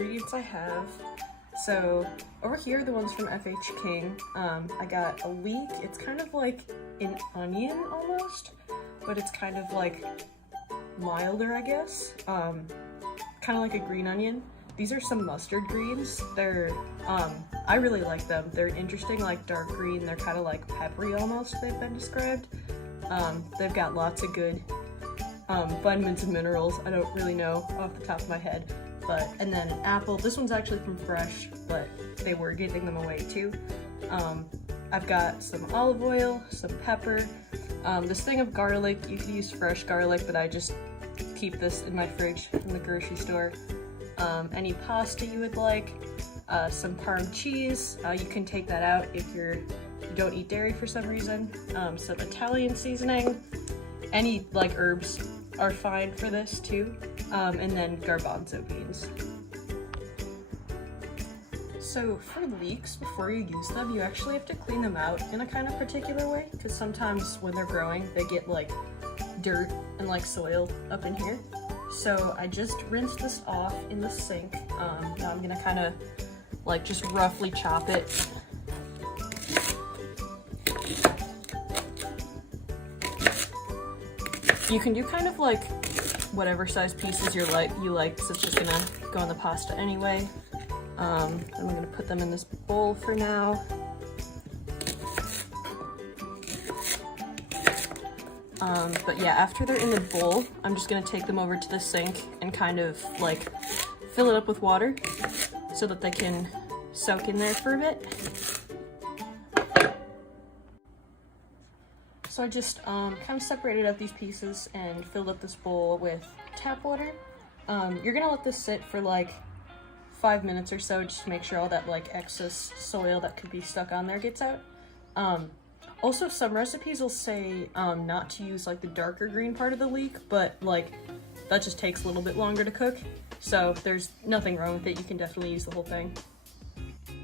ingredients I have. So over here are the ones from FH King. I got a leek. It's kind of like an onion almost, but it's kind of like milder, I guess. Kind of like a green onion. These are some mustard greens. They're, I really like them. They're interesting, like dark green. They're kind of like peppery almost, they've been described. They've got lots of good vitamins and minerals. I don't really know off the top of my head. And then an apple. This one's actually from Fresh, but they were giving them away too. I've got some olive oil, some pepper, this thing of garlic. You could use fresh garlic, but I just keep this in my fridge from the grocery store. Any pasta you would like, some Parm cheese. You can take that out if you don't eat dairy for some reason. Some Italian seasoning. Any like herbs are fine for this too, and then garbanzo beans. So for leeks, before you use them, you actually have to clean them out in a kind of particular way, because sometimes when they're growing, they get like dirt and like soil up in here. So I just rinsed this off in the sink. Now I'm gonna kind of like just roughly chop it. You can do kind of like whatever size pieces you like, so it's just gonna go in the pasta anyway. I'm gonna put them in this bowl for now. But yeah, after they're in the bowl, I'm just gonna take them over to the sink and kind of like fill it up with water so that they can soak in there for a bit. So I just kind of separated out these pieces and filled up this bowl with tap water. You're gonna let this sit for like 5 minutes or so just to make sure all that like excess soil that could be stuck on there gets out. Also, some recipes will say not to use like the darker green part of the leek, but like that just takes a little bit longer to cook. So there's nothing wrong with it. You can definitely use the whole thing.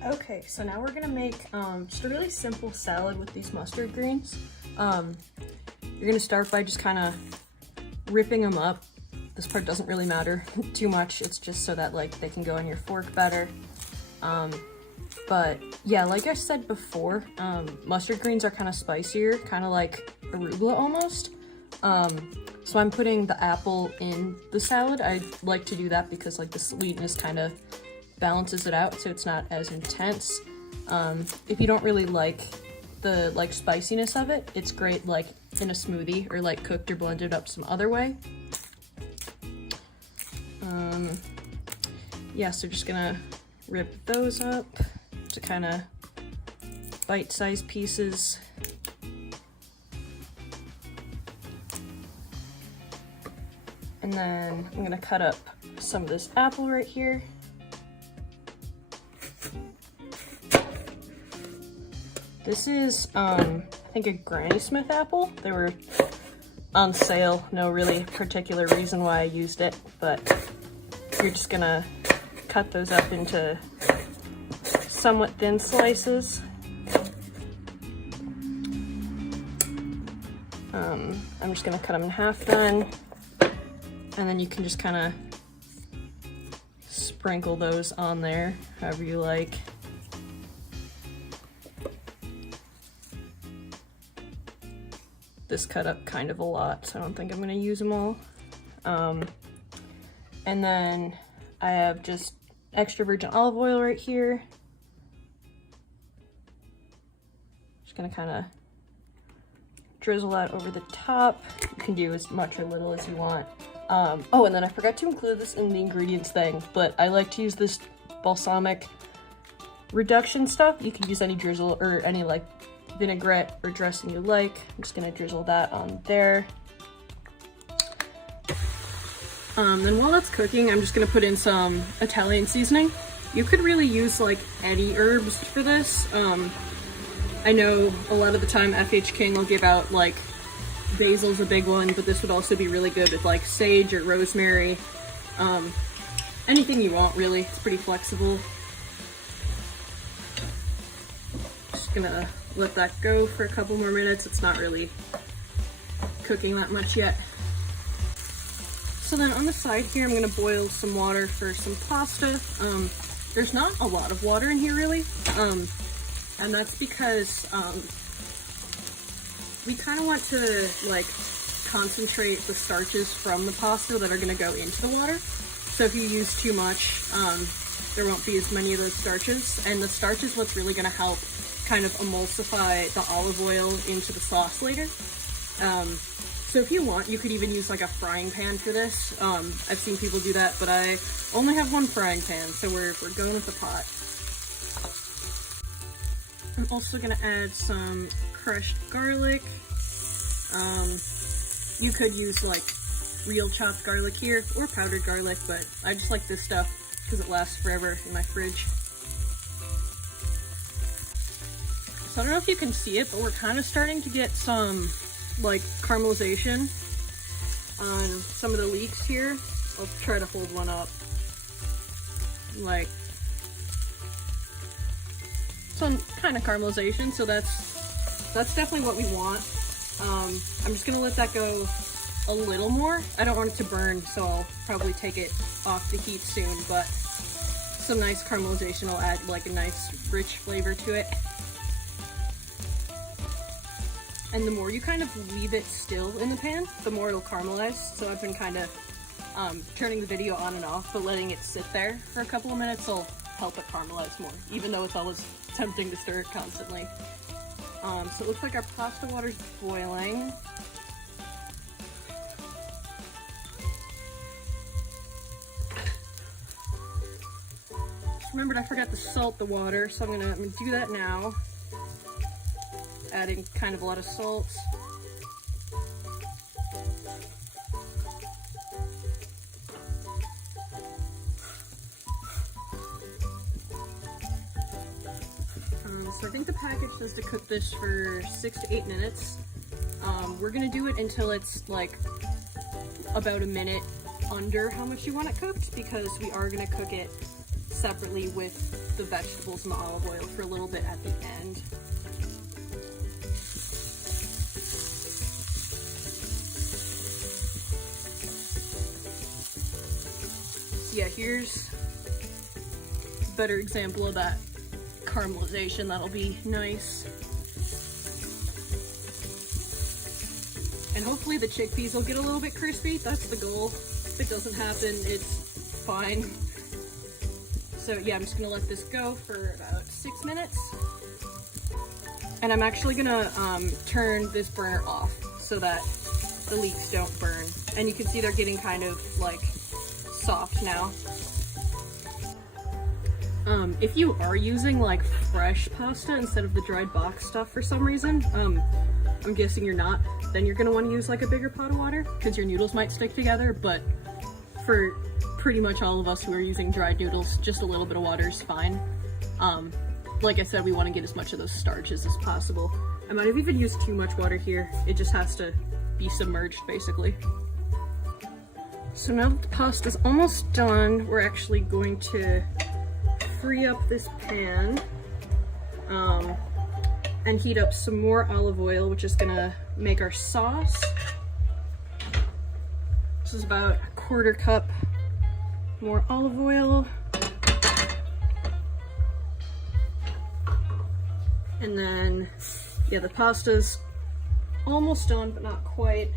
Okay, so now we're gonna make just a really simple salad with these mustard greens. You're gonna start by just kind of ripping them up. This part doesn't really matter too much. It's just so that like they can go on your fork better. But yeah, like I said before, mustard greens are kind of spicier, kind of like arugula almost. So I'm putting the apple in the salad. I like to do that because like the sweetness kind of balances it out so it's not as intense. If you don't really like the like spiciness of it, it's great like in a smoothie or like cooked or blended up some other way. Yeah, so just gonna rip those up to kind of bite-sized pieces. And then I'm gonna cut up some of this apple right here. This is, I think a Granny Smith apple. They were on sale. No really particular reason why I used it, but you're just gonna cut those up into somewhat thin slices. I'm just gonna cut them in half then, and then you can just kind of sprinkle those on there however you like. This cut up kind of a lot, so I don't think I'm gonna use them all. And then I have just extra virgin olive oil right here. Just gonna kind of drizzle that over the top. You can do as much or little as you want. Oh, and then I forgot to include this in the ingredients thing, but I like to use this balsamic reduction stuff. You can use any drizzle or any like vinaigrette or dressing you like. I'm just gonna drizzle that on there. Then while that's cooking, I'm just gonna put in some Italian seasoning. You could really use like any herbs for this. I know a lot of the time FH King will give out like basil's a big one, but this would also be really good with like sage or rosemary. Anything you want really, it's pretty flexible. Just gonna let that go for a couple more minutes. It's not really cooking that much yet. So then on the side here, I'm gonna boil some water for some pasta. There's not a lot of water in here really, and that's because we kind of want to like concentrate the starches from the pasta that are gonna go into the water. So if you use too much, there won't be as many of those starches, and the starch is what's really gonna help kind of emulsify the olive oil into the sauce later. So if you want, you could even use like a frying pan for this. I've seen people do that, but I only have one frying pan, so we're going with the pot. I'm also gonna add some crushed garlic. You could use like real chopped garlic here, or powdered garlic, but I just like this stuff because it lasts forever in my fridge. So I don't know if you can see it, but we're kind of starting to get some like caramelization on some of the leeks here. I'll try to hold one up. Like some kind of caramelization, so that's definitely what we want. I'm just gonna let that go a little more. I don't want it to burn, so I'll probably take it off the heat soon, but some nice caramelization will add like a nice rich flavor to it. And the more you kind of leave it still in the pan, the more it'll caramelize. So I've been kind of turning the video on and off, but letting it sit there for a couple of minutes will help it caramelize more, even though it's always tempting to stir it constantly. So it looks like our pasta water's boiling. Just remembered I forgot to salt the water, so I'm gonna do that now. Adding kind of a lot of salt. So I think the package says to cook this for 6 to 8 minutes. We're gonna do it until it's like about a minute under how much you want it cooked, because we are gonna cook it separately with the vegetables and the olive oil for a little bit at the end. So yeah, here's a better example of that caramelization. That'll be nice. And hopefully the chickpeas will get a little bit crispy. That's the goal. If it doesn't happen, it's fine. So yeah, I'm just gonna let this go for about 6 minutes. And I'm actually gonna turn this burner off so that the leeks don't burn. And you can see they're getting kind of like soft now. If you are using like fresh pasta instead of the dried box stuff for some reason, I'm guessing you're not, then you're gonna want to use like a bigger pot of water because your noodles might stick together. But for pretty much all of us who are using dried noodles, just a little bit of water is fine. Like I said, we want to get as much of those starches as possible. I might have even used too much water here. It just has to be submerged basically. So now that the pasta's almost done, we're actually going to free up this pan and heat up some more olive oil, which is gonna make our sauce. This is about 1/4 cup more olive oil. And then, yeah, the pasta's almost done, but not quite.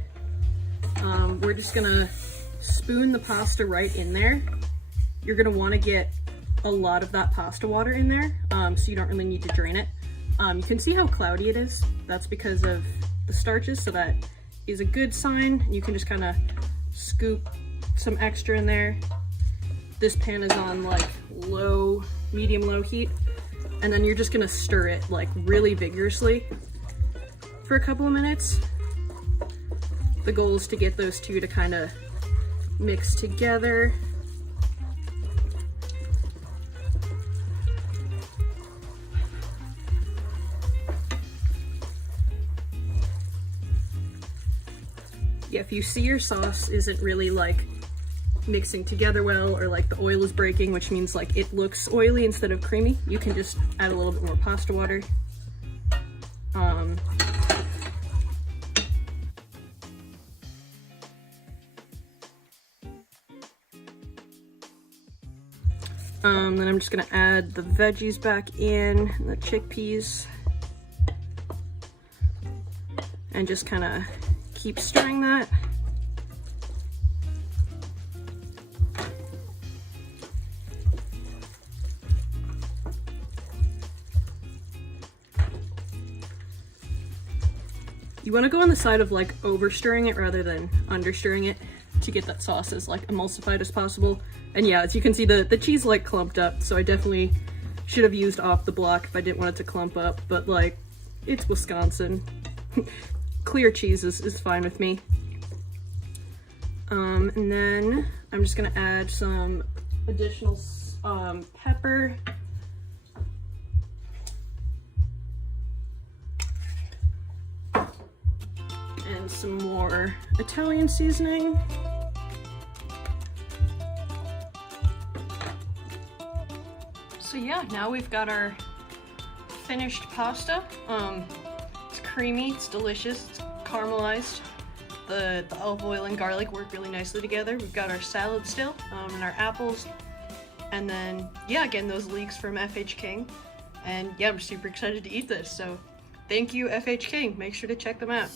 We're just gonna spoon the pasta right in there. You're gonna wanna get a lot of that pasta water in there, so you don't really need to drain it. You can see how cloudy it is. That's because of the starches, so that is a good sign. You can just kind of scoop some extra in there. This pan is on like medium-low heat, and then you're just gonna stir it like really vigorously for a couple of minutes. The goal is to get those two to kind of mix together. Yeah, if you see your sauce isn't really like mixing together well, or like the oil is breaking, which means like it looks oily instead of creamy, you can just add a little bit more pasta water. Then I'm just gonna add the veggies back in, and the chickpeas, and just kind of keep stirring that. You want to go on the side of like over stirring it rather than under stirring it to get that sauce as like emulsified as possible. And yeah, as you can see, the cheese like clumped up, so I definitely should have used off the block if I didn't want it to clump up, but like, it's Wisconsin. Clear cheese is fine with me. And then I'm just gonna add some additional pepper. And some more Italian seasoning. So yeah, now we've got our finished pasta. It's creamy, it's delicious, it's caramelized. The olive oil and garlic work really nicely together. We've got our salad still, and our apples. And then, yeah, again, those leeks from FH King. And yeah, I'm super excited to eat this. So thank you, FH King. Make sure to check them out.